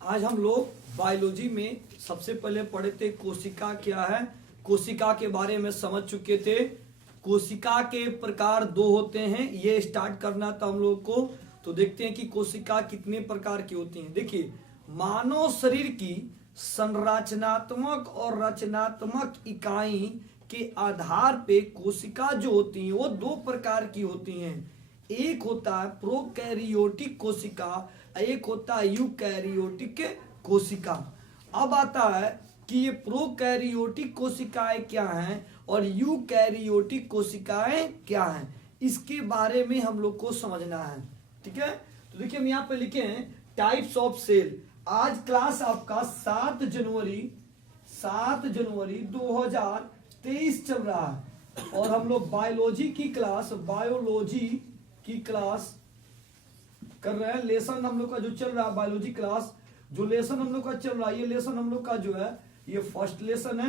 आज हम लोग बायोलॉजी में सबसे पहले पढ़े थे कोशिका क्या है। कोशिका के बारे में समझ चुके थे। कोशिका के प्रकार दो होते हैं, ये स्टार्ट करना था हम लोग को। तो देखते हैं कि कोशिका कितने प्रकार की होती हैं। देखिए, मानव शरीर की संरचनात्मक और रचनात्मक इकाई के आधार पे कोशिका जो होती हैं वो दो प्रकार की होती हैं। एक होता है प्रोकैरियोटिक कोशिका, एक होता है यूकैरियोटिक कोशिका। अब आता है कि ये प्रोकैरियोटिक कोशिकाएं क्या हैं और यूकैरियोटिक कोशिकाएं क्या हैं, इसके बारे में हम लोग को समझना है। ठीक है, तो देखिए हम यहाँ पे लिखे हैं टाइप्स ऑफ सेल। आज क्लास आपका 7 जनवरी 2023 चल रहा है और हम लोग बायोलॉजी की क्लास कर रहे हैं। लेसन हम लोग का जो चल रहा है, बायोलॉजी क्लास जो लेसन हम लोग का चल रहा है, ये लेसन हम लोग का जो है ये फर्स्ट लेसन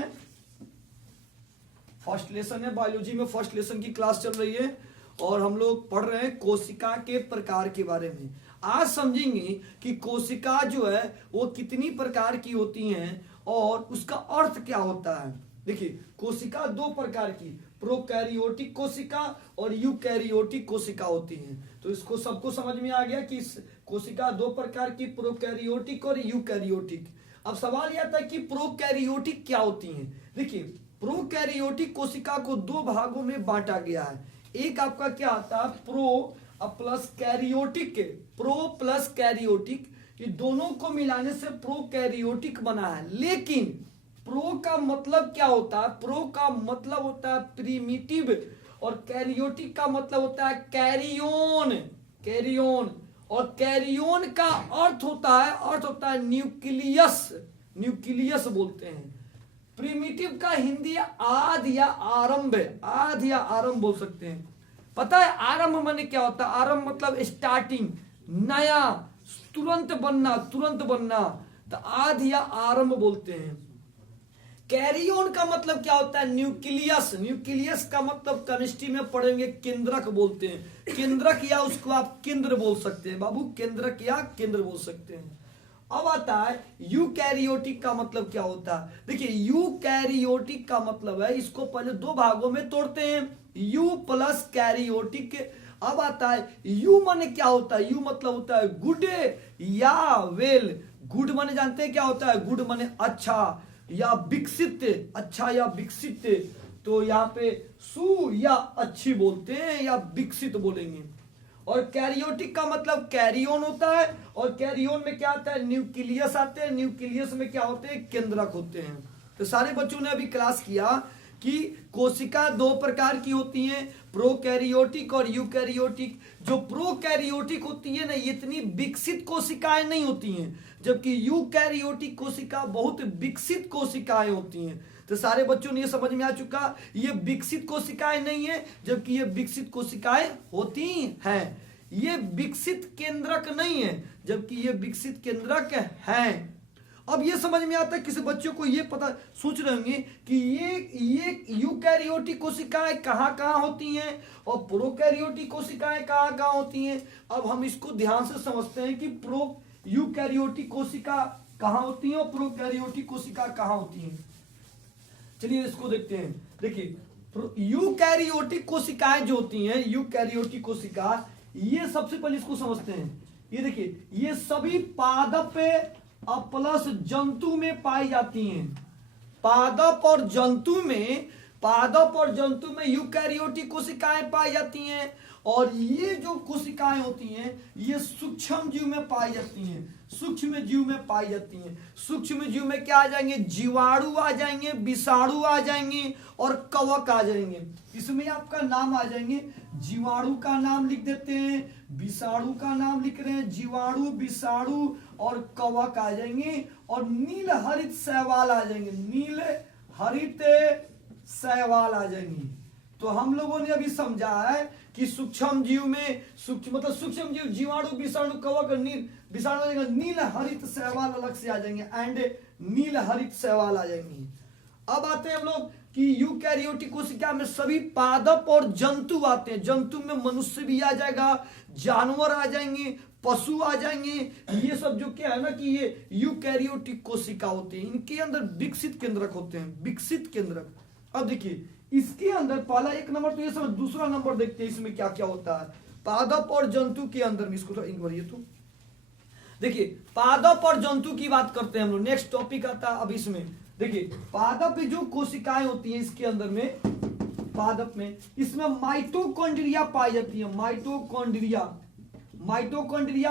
है। बायोलॉजी में फर्स्ट लेसन की क्लास चल रही है और हम लोग पढ़ रहे हैं कोशिका के प्रकार के बारे में। आज समझेंगे कि कोशिका जो है वो कितनी प्रकार की होती हैं और उसका अर्थ क्या होता है। देखिए, कोशिका दो प्रकार की, प्रोकैरियोटिक कोशिका और यूकैरियोटिक कोशिका होती हैं। तो इसको सबको समझ में आ गया कि कोशिका दो प्रकार की, प्रोकैरियोटिक और यूकैरियोटिक। अब सवाल यह था कि प्रोकैरियोटिक क्या होती हैं। देखिए, प्रोकैरियोटिक कोशिका को दो भागों में बांटा गया है। एक आपका क्या आता है प्रो प्लस कैरियोटिक, ये दोनों को मिलाने से प्रोकैरियोटिक बना है। लेकिन प्रो का मतलब क्या होता है? प्रो का मतलब होता है प्रीमिटिव और कैरियोटिक का मतलब होता है कैरियोन और कैरियोन का अर्थ होता है न्यूक्लियस बोलते हैं। प्रीमिटिव का हिंदी आदि या आरंभ बोल सकते हैं। पता है आरंभ माने क्या होता है? आरंभ मतलब स्टार्टिंग, नया, तुरंत बनना। तो आदि या आरंभ बोलते हैं। कैरियोन का मतलब क्या होता है? न्यूक्लियस का मतलब केमिस्ट्री में पढ़ेंगे केंद्रक बोलते हैं। केंद्रक या उसको आप केंद्र बोल सकते हैं बाबू, केंद्रक या केंद्र बोल सकते हैं। अब आता है यूकैरियोटिक का मतलब क्या होता है। देखिए, यूकैरियोटिक का मतलब है, इसको पहले दो भागों में तोड़ते हैं, यू प्लस कैरियोटिक। अब आता है यू माने क्या होता है? यू मतलब होता है गुड या वेल। गुड माने जानते हैं क्या होता है? गुड माने अच्छा या विकसित, अच्छा या विकसित। तो यहाँ पे सु या अच्छी बोलते हैं या विकसित बोलेंगे। और कैरियोटिक का मतलब कैरियोन होता है और कैरियोन में क्या आता है? न्यूक्लियस आते हैं। न्यूक्लियस में क्या होते हैं? केंद्रक होते हैं। तो सारे बच्चों ने अभी क्लास किया कि कोशिका दो प्रकार की होती हैं, प्रोकैरियोटिक और यूकैरियोटिक। जो प्रोकैरियोटिक होती है ना, ये इतनी विकसित कोशिकाएं नहीं होती हैं, जबकि यूकैरियोटिक कोशिका बहुत विकसित कोशिकाएं होती हैं। तो सारे बच्चों ने ये समझ में आ चुका, ये विकसित कोशिकाएं नहीं है, जबकि ये विकसित कोशिकाएं होती हैं। ये विकसित केंद्रक नहीं है, जबकि ये विकसित केंद्रक है। अब ये समझ में आता है, किसी बच्चों को ये पता सोच रहे होंगे कि ये यूकैरियोटिक कोशिकाएं कहाँ होती हैं और प्रोकैरियोटिक कोशिकाएं कहाँ होती हैं। अब हम इसको ध्यान से समझते हैं कि यूकैरियोटिक कोशिका कहाँ होती है और प्रोकैरियोटिक कोशिका कहाँ होती है। चलिए इसको देखते हैं। देखिए, यूकैरियोटिक कोशिकाएं जो होती हैं, यूकैरियोटिक कोशिका, ये सबसे पहले इसको समझते हैं। ये देखिए, ये सभी पादप प्लस जंतु में पाई जाती हैं। पादप और जंतु में यूकैरियोटिक कोशिकाएं पाई जाती हैं। और ये जो कोशिकाएं होती हैं ये सूक्ष्म जीव में पाई जाती हैं। सूक्ष्म जीव में क्या आ जाएंगे? जीवाणु आ जाएंगे, विषाणु आ जाएंगे और कवक आ जाएंगे। इसमें आपका नाम आ जाएंगे। जीवाणु का नाम लिख देते हैं, विषाणु का नाम लिख रहे हैं, जीवाणु, विषाणु और कवक आ जाएंगे और नील हरित शैवाल आ जाएंगे। तो हम लोगों ने अभी समझा है कि सूक्ष्म जीव में सूक्ष्म जीव जीवाणु, विषाणु, कवक, विषाणु आ जाएगा, नील हरित शैवाल अलग से आ जाएंगे नील हरित शैवाल आ जाएंगे। अब आते हैं हम लोग कि यूकैरियोटिक कोशिका में सभी पादप और जंतु आते हैं। जंतु में मनुष्य भी आ जाएगा, जानवर आ जाएंगे, पशु आ जाएंगे। ये सब जो क्या है ना कि ये यूकैरियोटिक कोशिका होती है, इनके अंदर विकसित केंद्रक होते हैं, विकसित केंद्रक। अब देखिए इसके अंदर पहला एक नंबर तो ये सब, दूसरा नंबर देखते हैं इसमें क्या क्या होता है। पादप और जंतु के अंदर में, इसको तो एक बार ये तो देखिए पादप और जंतु की बात करते हैं हम लोग, नेक्स्ट टॉपिक आता है अब इसमें। देखिए पादप की जो कोशिकाएं होती हैं इसके अंदर में, पादप में इसमें माइटोकॉन्ड्रिया पाई जाती है, माइटोकॉन्ड्रिया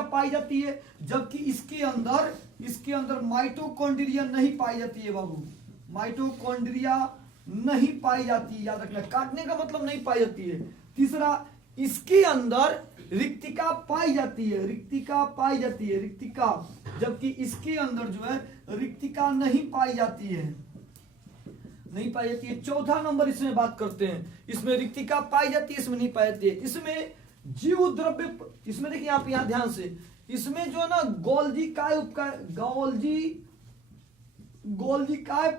पाई जाती है, जबकि इसके अंदर माइटोकॉन्ड्रिया नहीं पाई जाती है बाबू, माइटोकॉन्ड्रिया नहीं पाई जाती है, याद रखना, काटने का मतलब नहीं पाई जाती है। तीसरा इसके अंदर रिक्तिका पाई जाती है, रिक्तिका, जबकि इसके अंदर जो है रिक्तिका नहीं पाई जाती है। चौथा नंबर इसमें बात करते हैं, इसमें रिक्तिका पाई जाती है, इसमें नहीं पाई जाती है। इसमें जीव द्रव्य, इसमें देखिए आप यहां ध्यान से, इसमें जो है ना गोल्जिकाय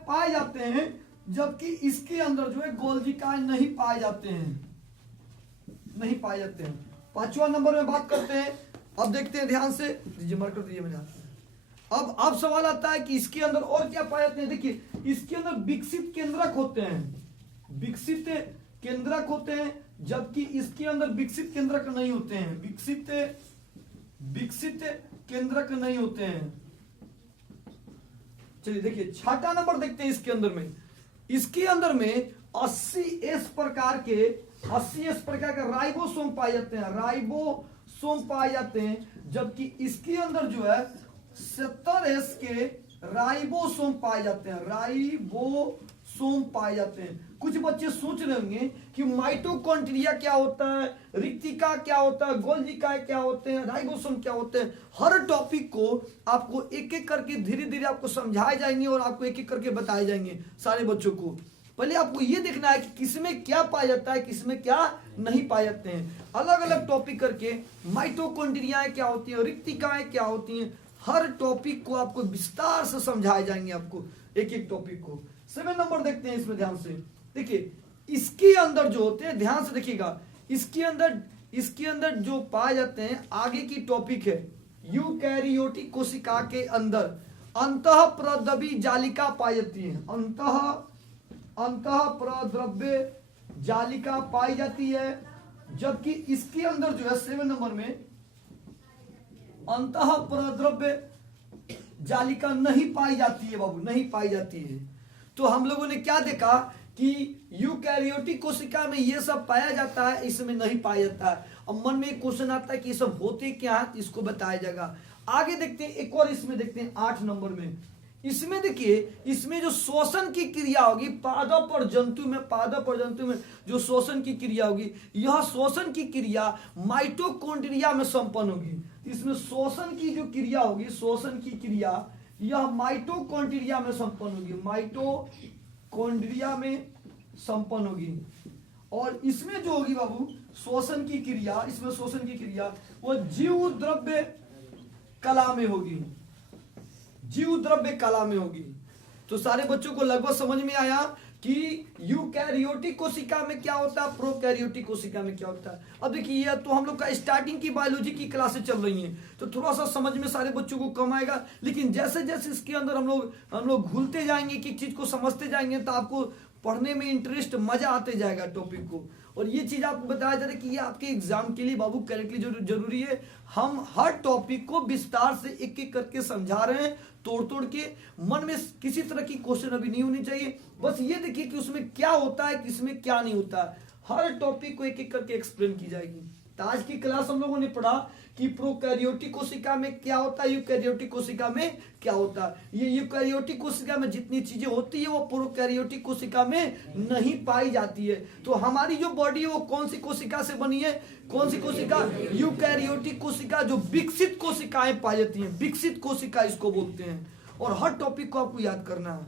पाए जाते हैं, जबकि इसके अंदर जो है गोल्जिकाय नहीं पाए जाते हैं। पांचवा नंबर में बात करते हैं, अब देखते हैं ध्यान से, दीजिए मार्कर दीजिए मैंने। अब सवाल आता है कि इसके अंदर और क्या पाए जाते हैं। देखिए इसके अंदर विकसित केंद्रक होते हैं, जबकि इसके अंदर विकसित केंद्रक नहीं होते हैं, विकसित केंद्रक नहीं होते हैं। चलिए देखिए छठा नंबर देखते हैं इसके अंदर में 80S प्रकार के राइबोसोम पाए जाते हैं, जबकि इसके अंदर जो है 70S के राइबोसोम पाए जाते हैं। कुछ बच्चे सोच रहे होंगे कि माइटोकॉन्ड्रिया क्या होता है, रिक्तिका क्या होता है, गोल्जिका क्या होते हैं, राइबोसोम क्या होते हैं। हर टॉपिक को आपको एक एक करके धीरे धीरे आपको समझाए जाएंगे और आपको एक एक करके बताए जाएंगे सारे बच्चों को। पहले आपको ये देखना है कि किसमें क्या पाया जाता है, किसमें क्या नहीं पाए जाते हैं। अलग अलग टॉपिक करके माइटोकॉन्ड्रियाएं क्या होती है, रिक्तिकाएं क्या होती हैं, हर टॉपिक को आपको विस्तार से समझाए जाएंगे, आपको एक एक टॉपिक को। 7 नंबर देखते हैं इसमें ध्यान से। देखिए इसके अंदर जो होते हैं, ध्यान से देखिएगा, इसके अंदर जो पाए जाते हैं, आगे की टॉपिक है यूकैरियोटिक कोशिका के अंदर अंतःप्रद्रवी जालिका पाई जाती है, अंतःप्रद्रव्य जालिका पाई जाती है, जबकि इसके अंदर जो है 7 नंबर में अंतःप्रद्रव्य जालिका नहीं पाई जाती है बाबू, नहीं पाई जाती है। तो हम लोगों ने क्या देखा कि यूकैरियोटिक कोशिका में ये सब पाया जाता है, इसमें नहीं पाया जाता है। अब मन में एक क्वेश्चन आता है कि ये सब होते क्या है, इसको बताया जाएगा। आगे देखते हैं, एक और इसमें देखते हैं 8 नंबर में। इसमें देखिए, इसमें जो शोषण की क्रिया होगी पादप और जंतु में जो शोषण की क्रिया होगी, यह शोषण की क्रिया माइटोकॉन्ड्रिया में संपन्न होगी। इसमें शोषण की जो क्रिया होगी, शोषण की क्रिया यह माइटोकॉन्ड्रिया में संपन्न होगी, माइटोकॉन्ड्रिया में संपन्न होगी। और इसमें जो होगी बाबू शोषण की क्रिया, इसमें शोषण की क्रिया वो जीव द्रव्य कला में होगी, जीव द्रव्य कला में होगी। तो सारे बच्चों को लगभग समझ में आया कि यूकैरियोटिक कोशिका में क्या होता है, प्रोकैरियोटिक कोशिका में क्या होता है। अब देखिए ये तो हम लोग का स्टार्टिंग की बायोलॉजी की क्लासेस चल रही हैं, तो थोड़ा सा समझ में सारे बच्चों को कम आएगा, लेकिन जैसे जैसे इसके अंदर हम लोग घुलते जाएंगे, कि चीज को समझते जाएंगे, तो आपको पढ़ने में इंटरेस्ट, मजा आते जाएगा टॉपिक को। और ये चीज आपको बताया जा रहा है कि ये आपके एग्जाम के लिए बाबू करेक्टली जरूरी है। हम हर टॉपिक को विस्तार से एक एक करके समझा रहे हैं, तोड़ के। मन में किसी तरह की क्वेश्चन अभी नहीं होनी चाहिए, बस ये देखिए कि उसमें क्या होता है, किसमें क्या नहीं होता है। हर टॉपिक को एक एक करके एक्सप्लेन की जाएगी। तो आज की क्लास हम लोगों ने पढ़ा कि प्रोकैरियोटिक कोशिका में क्या होता है, यूकैरियोटिक कोशिका में क्या होता है। ये यूकैरियोटिक कोशिका में जितनी चीजें होती है वो प्रोकैरियोटिक कोशिका में नहीं पाई जाती है। तो हमारी जो बॉडी है वो कौन सी कोशिका से बनी है, कौन सी कोशिका, यूकैरियोटिक कोशिका, जो विकसित कोशिकाएं पाई जाती हैं, विकसित कोशिका इसको बोलते हैं। और हर टॉपिक को आपको याद करना है।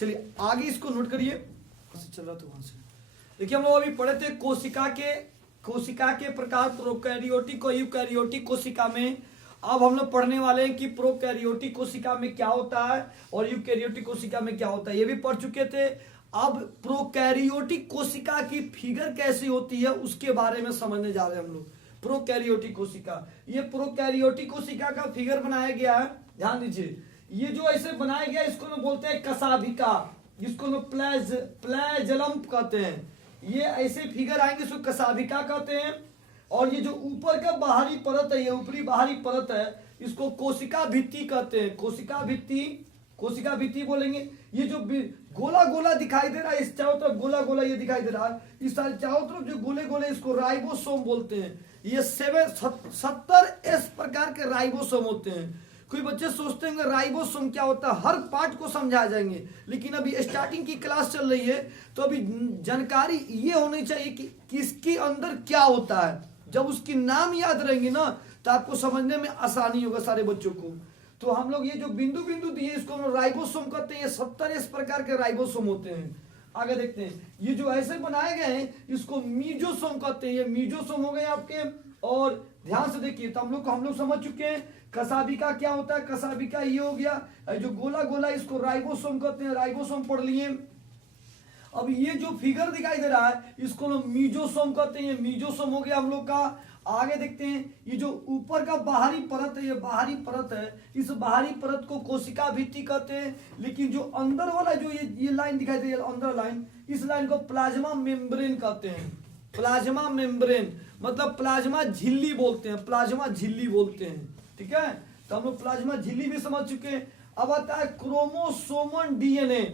चलिए आगे इसको नोट करिए, चल रहा था वहां से। देखिए हम लोग अभी पढ़े थे कोशिका के प्रकार प्रोकैरियोटिक और यूकैरियोटिक कोशिका में। अब हम लोग पढ़ने वाले हैं कि प्रोकैरियोटिक कोशिका में क्या होता है और यूकैरियोटिक कोशिका में क्या होता है, ये भी पढ़ चुके थे। अब प्रोकैरियोटिक कोशिका की फिगर कैसी होती है उसके बारे में समझने जा रहे हैं हम लोग। प्रोकैरियोटिक कोशिका। ये प्रोकैरियोटिक कोशिका का फिगर बनाया गया है, ध्यान दीजिए। ये जो ऐसे बनाया गया इसको ना बोलते हैं कसाभिका, जिसको ना प्लेजलम कहते हैं। ये ऐसे फिगर आएंगे इसको कसाभिका कहते हैं। और ये जो ऊपर का बाहरी परत है, ये ऊपरी बाहरी परत है, इसको कोशिका भित्ति कहते हैं। कोशिका भित्ति बोलेंगे। ये जो गोला गोला दिखाई दे रहा है, इस चारों तरफ गोला गोला ये दिखाई दे रहा है, इस चारों तरफ जो गोले गोले, इसको राइबोसोम बोलते हैं। ये 70 प्रकार के राइबोसोम होते हैं। कोई बच्चे सोचते हैं राइबोसोम क्या होता है, हर पार्ट को समझा जाएंगे, लेकिन अभी स्टार्टिंग की क्लास चल रही है तो अभी जानकारी ये होनी चाहिए कि किसके अंदर क्या होता है। जब उसकी नाम याद रहेंगे ना तो आपको समझने में आसानी होगा सारे बच्चों को। तो हम लोग ये जो बिंदु बिंदु दिए इसको हम राइबोसोम कहते हैं। ये 70 इस प्रकार के राइबोसोम होते हैं। आगे देखते हैं, ये जो ऐसे बनाए गए हैं इसको मीजोसोम कहते हैं। ये मीजोसोम हो गए आपके। और ध्यान से देखिए, तो हम लोग समझ चुके हैं कसाभिका क्या होता है। कसाभिका ये हो गया, जो गोला गोला इसको राइबोसोम कहते हैं, राइबोसोम पढ़ लिए। अब ये जो फिगर दिखाई दे रहा है इसको लोग मीजोसोम कहते हैं। ये मीजोसोम हो गया हम लोग का। आगे देखते हैं, ये जो ऊपर का बाहरी परत है, ये बाहरी परत है, इस बाहरी परत को कोशिका भित्ति कहते हैं। लेकिन जो अंदर वाला जो ये लाइन दिखाई दे रही है, अंदर लाइन, इस लाइन को प्लाज्मा मेम्ब्रेन कहते हैं। प्लाज्मा मेम्ब्रेन मतलब प्लाज्मा झिल्ली बोलते हैं, प्लाज्मा झिल्ली बोलते हैं। ठीक है, तो हम लोग प्लाज्मा झिल्ली भी समझ चुके हैं। अब आता है क्रोमोसोमन डीएनए।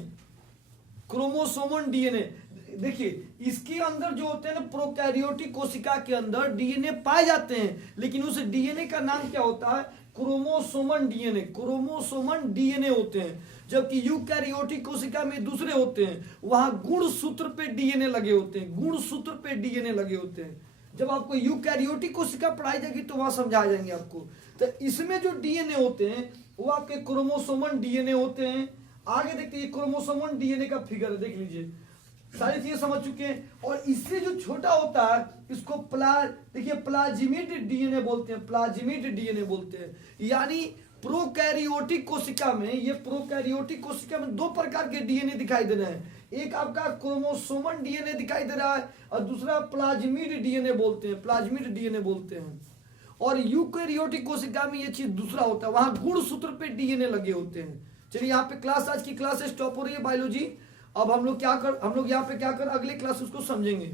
क्रोमोसोमन डीएनए देखिए, इसके अंदर जो होते हैं ना, प्रोकैरियोटिक कोशिका के अंदर डीएनए पाए जाते हैं, लेकिन उस डीएनए का नाम क्या होता है, क्रोमोसोमन डीएनए। क्रोमोसोमन डीएनए होते हैं। जबकि यूकैरियोटिक कोशिका में दूसरे होते हैं, वहां गुणसूत्र पे डीएनए लगे होते हैं, गुणसूत्र पे डीएनए लगे होते हैं। जब आपको यूकैरियोटिक कोशिका पढ़ाई जाएगी तो वहां समझा जाएंगे आपको। तो इसमें जो डीएनए होते हैं वो आपके क्रोमोसोमन डीएनए होते हैं। आगे देखते हैं, क्रोमोसोमन डीएनए का फिगर देख लीजिए, सारी चीजें समझ चुके हैं। और इससे जो छोटा होता है इसको देखिए प्लाज्मिड डीएनए बोलते हैं, प्लाज्मिड डीएनए बोलते हैं। यानी प्रोकैरियोटिक कोशिका में, ये प्रोकैरियोटिक कोशिका में 2 प्रकार के डीएनए दिखाई दे रहे हैं। एक आपका क्रोमोसोमन डीएनए दिखाई दे रहा है और दूसरा प्लाज्मिड डीएनए बोलते हैं, प्लाज्मिड डीएनए बोलते हैं। और यूकैरियोटिक कोशिका में ये चीज दूसरा होता है, वहां गुणसूत्र पे डीएनए लगे होते हैं। चलिए यहाँ पे आज की क्लास स्टॉप हो रही है बायोलॉजी। अब हम लोग यहाँ पे क्या कर अगले क्लास उसको समझेंगे।